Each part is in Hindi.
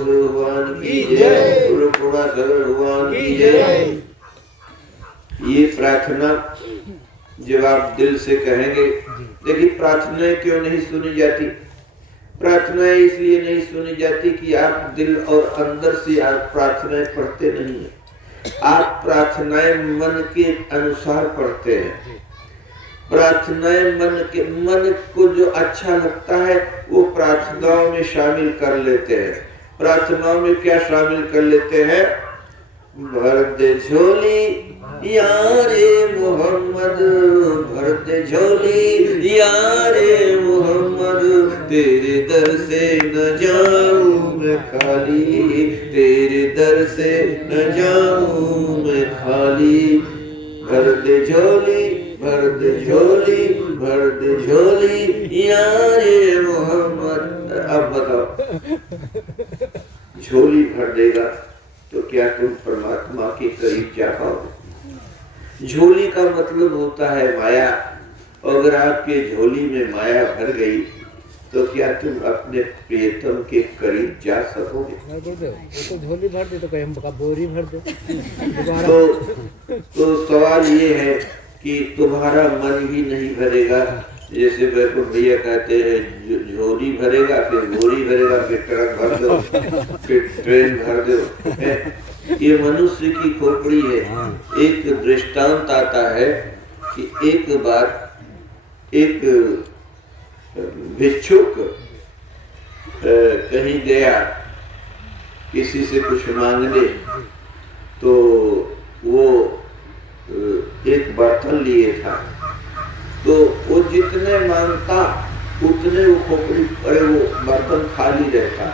भगवान की जय, गुरु पूर्णाकर भगवान की जय। ये प्रार्थना जब आप दिल से कहेंगे, देखिए प्रार्थनाएं क्यों नहीं सुनी जाती? प्रार्थनाएं इसलिए नहीं सुनी जाती कि आप दिल और अंदर से आप प्रार्थनाएं पढ़ते नहीं हैं। आप प्रार्थनाएं मन के अनुसार पढ़ते हैं। प्रार्थनाएं मन को जो अच्छा लगता है वो प्रार्थनाओं में शामिल कर लेते हैं। प्रार्थनाओं में क्या शामिल कर लेते हैं? भर दे झोली यारे मोहम्मद, भर दे झोली यारे मोहम्मद, तेरे दर से न जाऊं मैं खाली, तेरे दर से न जाऊं मैं खाली। भर दे झोली, भर दे झोली, भर दे झोली यारे मोहम्मद। अब बताओ, झोली भर देगा तो क्या तुम परमात्मा के करीब जा पाओगे? झोली का मतलब होता है माया। अगर आपके झोली में माया भर गई तो क्या तुम अपने प्रियतम के करीब जा सकोगे? तो झोली भर दे तो कहीं हम बोरी भर दे। तो सवाल ये है कि तुम्हारा मन ही नहीं भरेगा। जैसे वैकुंठ भैया कहते हैं, झोली भरेगा, फिर बोरी भरेगा, फिर ट्रक भर दो, फिर ट्रेन भर दो। ये मनुष्य की खोपड़ी है। एक दृष्टांत आता है कि एक बार एक भिक्षुक कहीं गया किसी से कुछ मांगने, तो वो एक बर्तन लिए था, तो वो जितने मांगता उतने वो खोपड़ी पर वो बर्तन खाली रहता।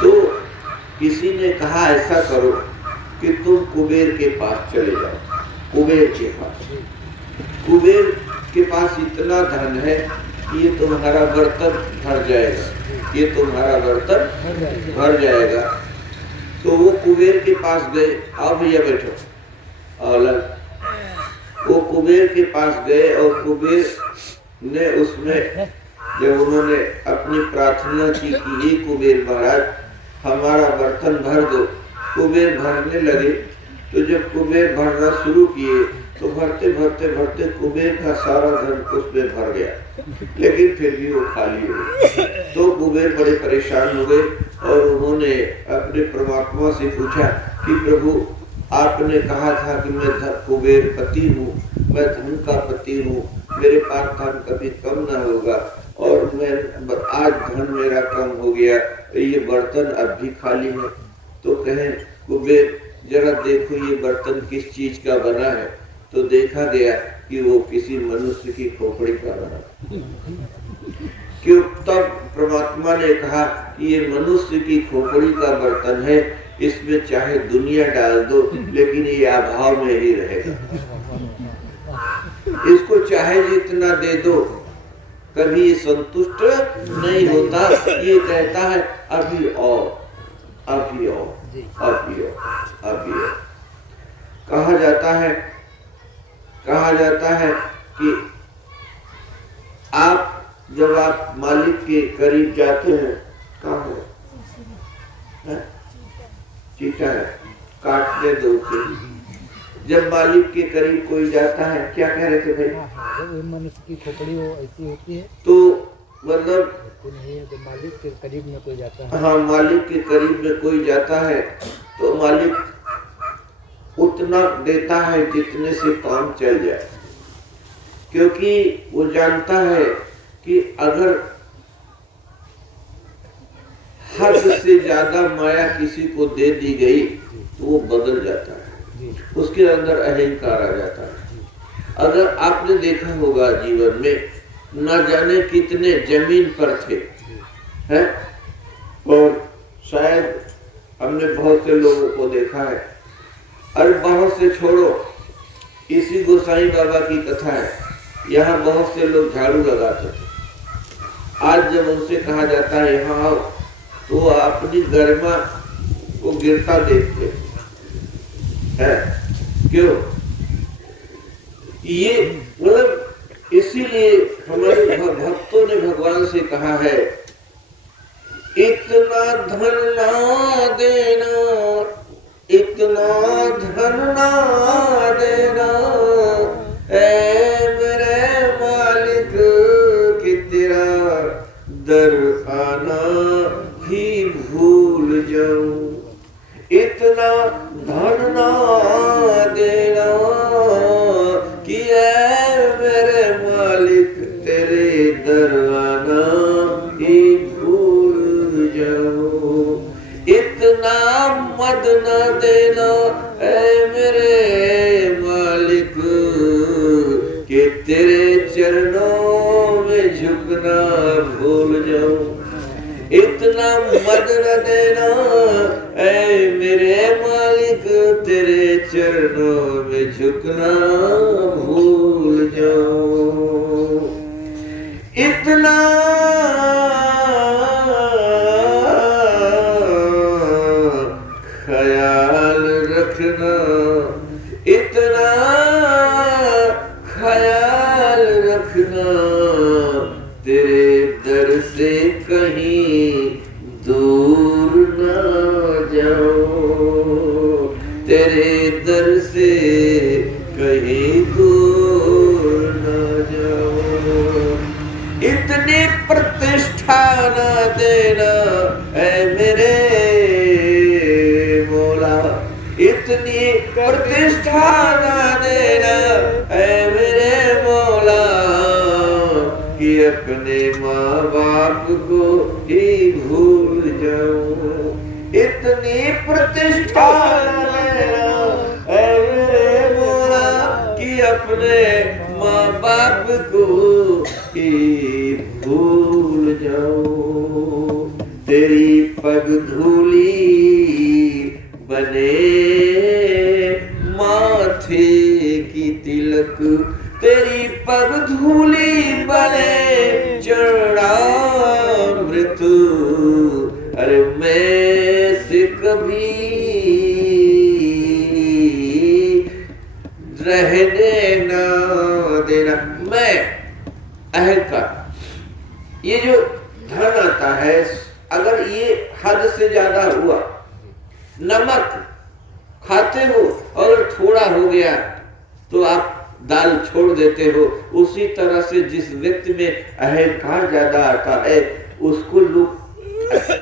तो किसी ने कहा ऐसा करो कि तुम कुबेर के पास चले जाओ। कुबेर के पास, कुबेर के पास इतना धन है कि ये तुम्हारा बर्तन भर जाएगा, ये तुम्हारा बर्तन भर जाएगा। तो वो कुबेर के पास गए। आओ भैया बैठो। और वो कुबेर के पास गए और कुबेर ने उसमें जब उन्होंने अपनी प्रार्थना की कि ये कुबेर महाराज हमारा बर्तन भर दो, कुबेर भरने लगे। तो जब कुबेर भरना शुरू किए तो भरते भरते भरते कुबेर का सारा धन उसमें भर गया, लेकिन फिर भी वो खाली हो गए। तो कुबेर बड़े परेशान हो गए और उन्होंने अपने परमात्मा से पूछा कि प्रभु, आपने कहा था कि मैं कुबेर पति हूँ, मैं धन का पति हूँ, मेरे पास धन कभी कम न होगा, और मैं आज धन मेरा कम हो गया, ये बर्तन अब भी खाली है। तो कहें कुबेर जरा देखो ये बर्तन किस चीज का बना है। तो देखा गया कि वो किसी मनुष्य की खोपड़ी का बना। क्यों? तब परमात्मा ने कहा कि ये मनुष्य की खोपड़ी का बर्तन है, इसमें चाहे दुनिया डाल दो लेकिन ये अभाव में ही रहेगा। इसको चाहे जितना दे दो कभी ये संतुष्ट नहीं होता। ये कहता है अभी और, अभी और, अभी और, अभी और। कहा जाता है कि आप जब आप मालिक के करीब जाते हैं, कहाँ है? चीटा है, काटने दो उसे। जब मालिक के करीब कोई जाता है, क्या कह रहे थे भाई? मनुष्य की खोपड़ी वो ऐसी होती है, तो मतलब तो मालिक के करीब में कोई जाता है। हाँ, मालिक के करीब में कोई जाता है तो मालिक उतना देता है जितने से काम चल जाए, क्योंकि वो जानता है कि अगर हद से ज्यादा माया किसी को दे दी गई तो वो बदल जाता है, उसके अंदर अहंकार आ जाता है। अगर आपने देखा होगा जीवन में न जाने कितने जमीन पर थे हैं, और शायद हमने बहुत से लोगों को देखा है। और बहुत से छोड़ो, इसी गोसाई बाबा की कथा है, यहाँ बहुत से लोग झाड़ू लगाते थे। आज जब उनसे कहा जाता है यहाँ आओ, तो अपनी गरिमा को गिरता देखते हैं। क्यों? ये मतलब इसीलिए हमारे भक्तों ने भगवान से कहा है इतना धन ना देना, इतना धन ना देना ऐ मेरे मालिक कि तेरा दर आना ही भूल जाऊं। इतना धन ना देना कि ऐ मेरे मालिक तेरे दर आना ही भूल जाऊं। इतना मद न देना ऐ मेरे मालिक कि तेरे चरणों में झुकना भूल जाऊं। इतना मद न देना ऐ मेरे मालिक तेरे चरणों में झुकना भूल जाऊं। इतना ख्याल रखना, इतना ख्याल रखना तेरे दर से कहीं दूर न जाओ, तेरे दर से कहीं दूर न जाओ। इतनी प्रतिष्ठा न देना ऐ मेरे मौला, इतनी प्रतिष्ठा न देना ऐ मेरे मौला कि अपने माँ बाप को ही भूल जाऊं। इतनी प्रतिष्ठा न देना ऐ मेरे मौला कि अपने माँ बाप को ही भूल जाऊं। तेरी पग धूली बने माथे की तिलक, तेरी पग धूली बने चरणामृत, अरे मैं से कभी रहने न देना। मैं अहंकार, ये जो धन आता है अगर ये हद से ज्यादा हुआ, नमक खाते हो और थोड़ा हो गया तो आप दाल छोड़ देते हो, उसी तरह से जिस व्यक्ति में अहंकार ज्यादा आता है उसको लोग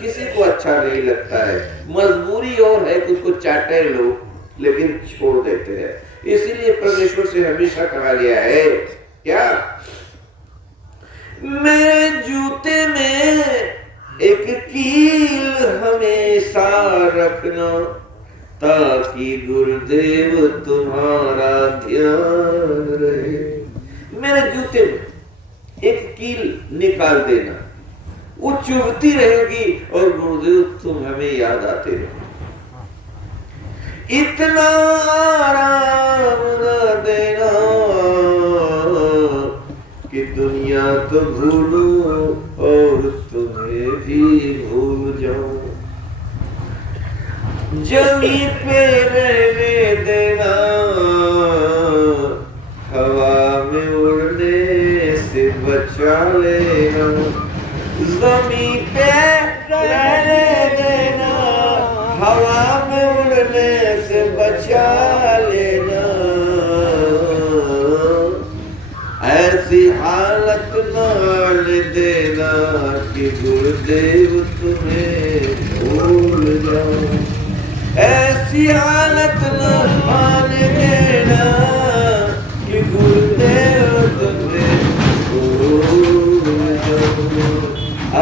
किसी को अच्छा नहीं लगता है। मजबूरी और है कि उसको चाटे लोग लेकिन छोड़ देते हैं। इसीलिए परमेश्वर से हमेशा कहा गया है क्या, मेरे जूते में एक कील हमेशा रखना ताकि गुरुदेव तुम्हारा ध्यान रहे। मेरे जूते में एक कील निकाल देना, वो चुभती रहेगी और गुरुदेव तुम हमें याद आते रहो। इतना आराम न देना कि दुनिया तो भूलूं और तुम्हें भी भूल जाऊं। जमीन पे रहने देना, हवा में उड़ने से बचा लेना। जमीन पे रहने देना, हवा में उड़ने से बचा लेना। ऐसी हालत न देना कि गुरुदेव तुम्हें भूल जाओ। ऐसी हालत न आने देना कि गुरुदेव तुम्हें भूल जाओ।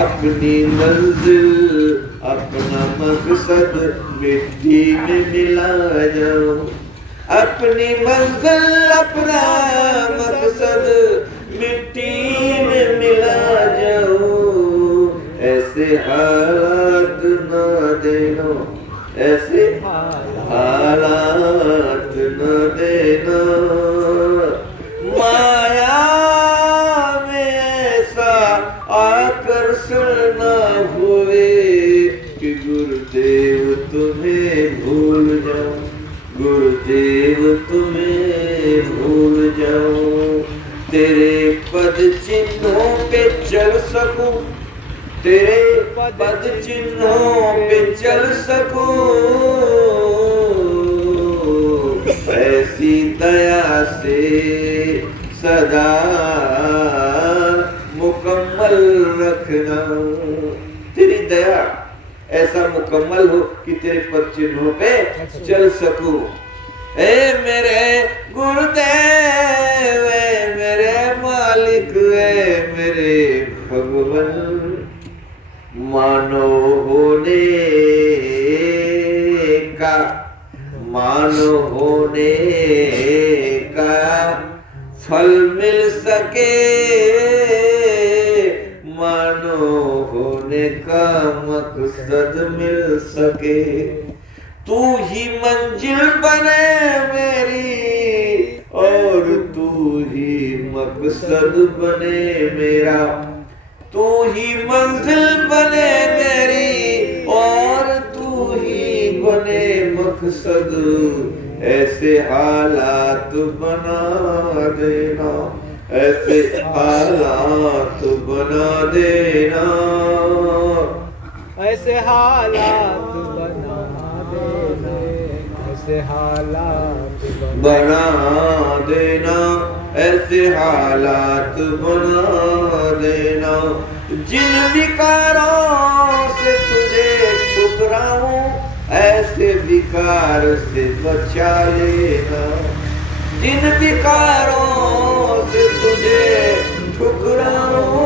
अपनी मंजिल अपना मकसद मिट्टी में मिला जाओ। अपनी मंजिल अपना मकसद मिट्टी में मिला जाओ। ऐसे हालात न देना, ऐसे हालात न देना। माया में ऐसा आकर्षण न हुए कि गुरुदेव तुम्हें भूल जाओ। गुरुदेव तुम्हें भूल जाओ। तेरे पद चिन्हों पे चल सकूं, तेरे पद चिन्हों पे चल सकूं, ऐसी दया से सदा मुकम्मल रखना। तेरी दया ऐसा मुकम्मल हो कि तेरे पद चिन्हों पे चल सकूं। ए मेरे गुरुदेव, मेरे मालिक, मेरे भगवन, मानव होने का, मानव होने का फल मिल सके, मानव होने का मकसद मिल सके। तू ही मंजिल बने मेरी और तू ही मकसद बने मेरा। तू ही मंजिल बने मेरी और तू ही बने मकसद। ऐसे हालात बना देना, ऐसे हालात बना देना, ऐसे हालात बना देना, ऐसे हालात बना देना, ऐसे हालात बना देना। जिन विकारों से तुझे ठुकराऊं, ऐसे विकार से बचा लेना। जिन विकारों से तुझे ठुकराऊं,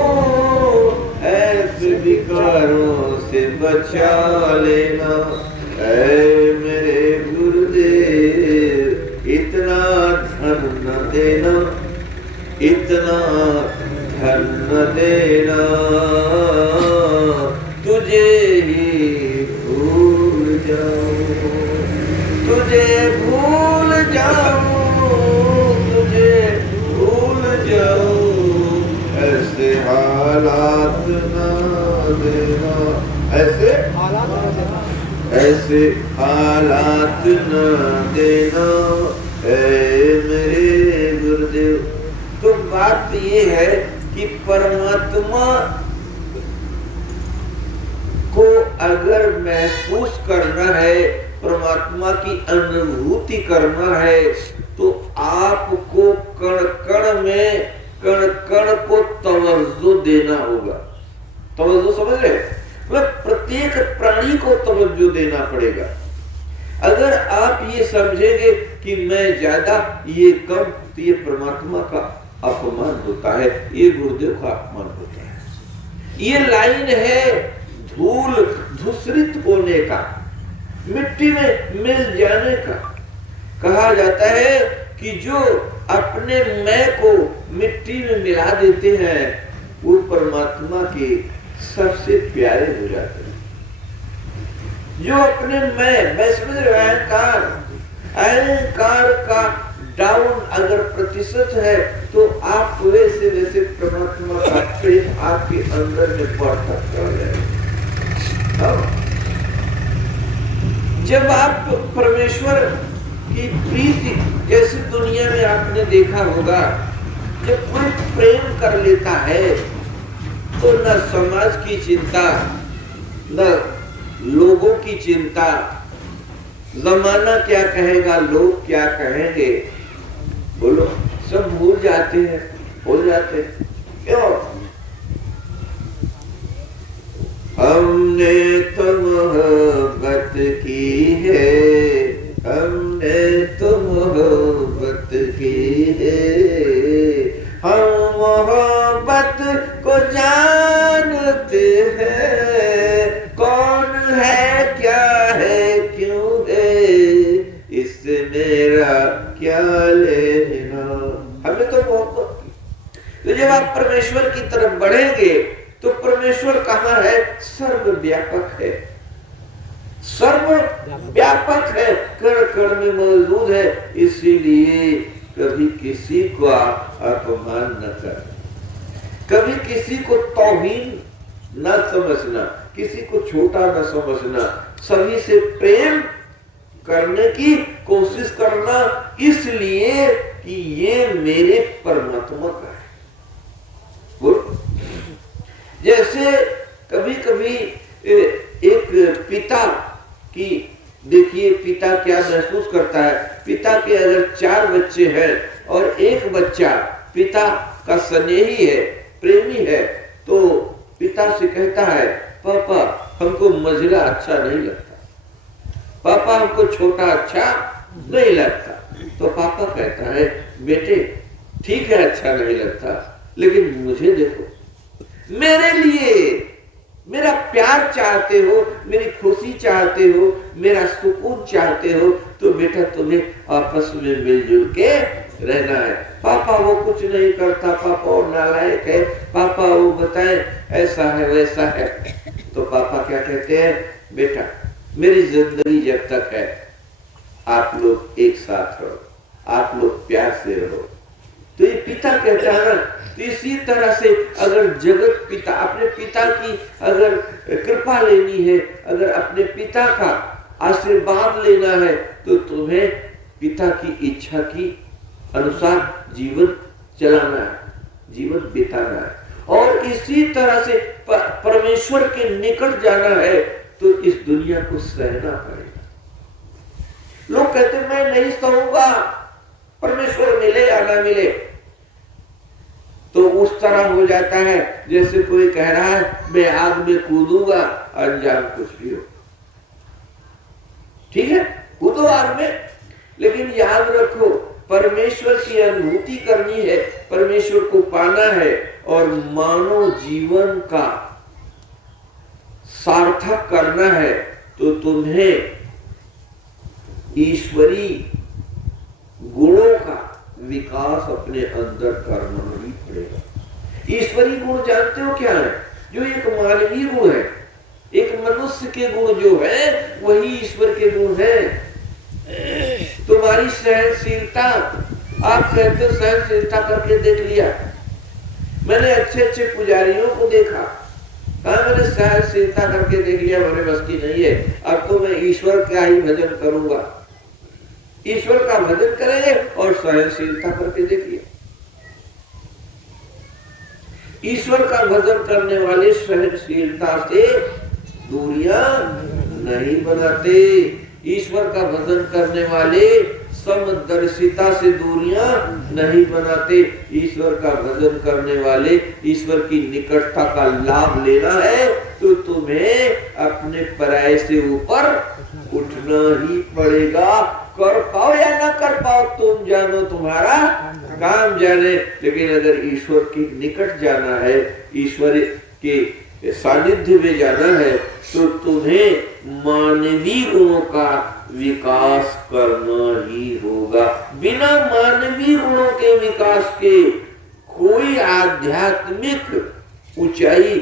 ऐसे विकारों से बचा लेना। ऐ मेरे गुरुदेव, इतना धन न देना, इतना धन न देना, तुझे ही भूल जाऊं, तुझे भूल जाऊं, तुझे भूल जाऊं। ऐसे हालात न देना, ऐसे हालात बना देना, ऐसे हालात न देना। ऐ मेरे गुरुदेव, तो बात ये है कि परमात्मा को अगर महसूस करना है, परमात्मा की अनुभूति करना है, तो आपको कण कण में, कण कण को तवज्जो देना होगा। तवज्जो समझ रहे? मतलब प्रत्येक प्राणी को तवज्जो देना पड़ेगा। अगर आप ये समझेंगे कि मैं ज्यादा, ये कम, तो ये परमात्मा का अपमान होता है, ये गुरुदेव का अपमान होता है। ये लाइन है धूल धूसरित होने का, मिट्टी में मिल जाने का। कहा जाता है कि जो अपने मैं को मिट्टी में मिला देते हैं, वो परमात्मा के सबसे प्यारे हो जाते हैं। जो अपने मैं समझ रहे, अहंकार, अहंकार का डाउन अगर प्रतिशत है, तो आप वैसे वैसे परमात्मा का प्रेम आपके अंदर में बढ़ता चला जाएगा। जब आप परमेश्वर की प्रीति, जैसे दुनिया में आपने देखा होगा, जब कोई प्रेम कर लेता है तो न समाज की चिंता, न लोगों की चिंता, जमाना क्या कहेगा, लोग क्या कहेंगे, बोलो, सब भूल जाते हैं, भूल जाते हैं। क्यों? हमने तो मोहब्बत की है, हमने तो मोहब्बत की है, हम मोहब्बत को जानते हैं, कौन है, क्या है, क्यों है, इससे मेरा क्या लेना। हमें तो मोहब्बत। तो जब आप परमेश्वर की तरफ बढ़ेंगे तो परमेश्वर कहाँ है? सर्वव्यापक है, सर्वव्यापक है, कण कण में मौजूद है। इसीलिए कभी किसी को अपमान न कर, कभी किसी को तौहीन न समझना, किसी को छोटा न समझना, सभी से प्रेम करने की कोशिश करना, इसलिए कि ये मेरे परमात्मा का है। जैसे कभी कभी एक पिता की देखिए, पिता क्या महसूस करता है। पिता के अगर 4 बच्चे हैं और एक बच्चा पिता का स्नेही है, प्रेमी है, तो पिता से कहता है, पापा हमको मझला अच्छा नहीं लगता, पापा हमको छोटा अच्छा नहीं लगता। तो पापा कहता है, बेटे ठीक है अच्छा नहीं लगता, लेकिन मुझे देखो, मेरे लिए मेरा प्यार चाहते हो, मेरी खुशी चाहते हो, मेरा सुकून चाहते हो, तो बेटा तुम्हें आपस में मिलजुल के रहना है। पापा वो कुछ नहीं करता, पापा वो नालायक है, पापा वो बताए ऐसा है वैसा है। तो पापा क्या कहते हैं, बेटा मेरी जिंदगी जब तक है आप लोग एक साथ रहो, आप लोग प्यार से रहो। तो ये पिता कहता है ना, तो इसी तरह से अगर जगत पिता, अपने पिता की अगर कृपा लेनी है, अगर अपने पिता का आशीर्वाद लेना है, तो तुम्हें पिता की इच्छा की अनुसार जीवन चलाना है, जीवन बिताना है। और इसी तरह से परमेश्वर के निकट जाना है, तो इस दुनिया को सहना पड़ेगा। लोग कहते मैं नहीं सहूंगा, परमेश्वर मिले या ना मिले। तो उस तरह हो जाता है जैसे कोई कह रहा है मैं आग में कूदूंगा, अंजाम कुछ भी हो। ठीक है, कूदो आग में, लेकिन याद रखो परमेश्वर की अनुभूति करनी है, परमेश्वर को पाना है और मानव जीवन का सार्थक करना है, तो तुम्हें ईश्वरी गुणों का विकास अपने अंदर करना ही पड़ेगा। ईश्वरी गुण जानते हो क्या है? जो एक मानवीय गुण है, एक मनुष्य के गुण जो है वही ईश्वर के गुण है। तुम्हारी सहनशीलता, आप कहते हो सहनशीलता करके देख लिया, मैंने अच्छे अच्छे पुजारियों को देखा, कहा मैंने सहनशीलता करके देख लिया, मेरे बस की नहीं है, अब तो मैं ईश्वर का ही भजन करूंगा। ईश्वर का भजन करेंगे और सहनशीलता करके देखिए। ईश्वर का भजन करने वाले सहनशीलता से दूरियां नहीं बनाते। ईश्वर का भजन करने वाले समदर्शिता से दूरियां नहीं बनाते। ईश्वर का भजन करने वाले ईश्वर की निकटता का लाभ लेना है, तो तुम्हें अपने पराये से ऊपर उठना ही पड़ेगा। कर पाओ या ना कर पाओ तुम जानो, तुम्हारा काम जाने, लेकिन अगर ईश्वर के निकट जाना है, ईश्वर के सानिध्य में जाना है, तो तुम्हें मानवीय गुणों का विकास करना ही होगा। बिना मानवीय गुणों के विकास के कोई आध्यात्मिक ऊंचाई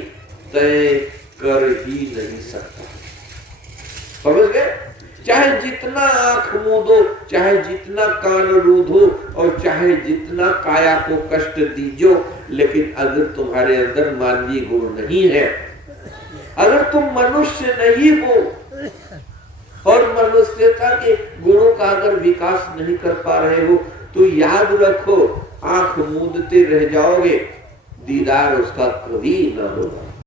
तय कर ही नहीं सकता। समझ गए? चाहे जितना आंख मूंदो, चाहे जितना कान रूधो और चाहे जितना काया को कष्ट दीजो, लेकिन अगर तुम्हारे अंदर मानवीय गुण नहीं है, अगर तुम मनुष्य नहीं हो और मनुष्यता के गुणों का अगर विकास नहीं कर पा रहे हो, तो याद रखो आंख मूंदते रह जाओगे, दीदार उसका कभी न होगा।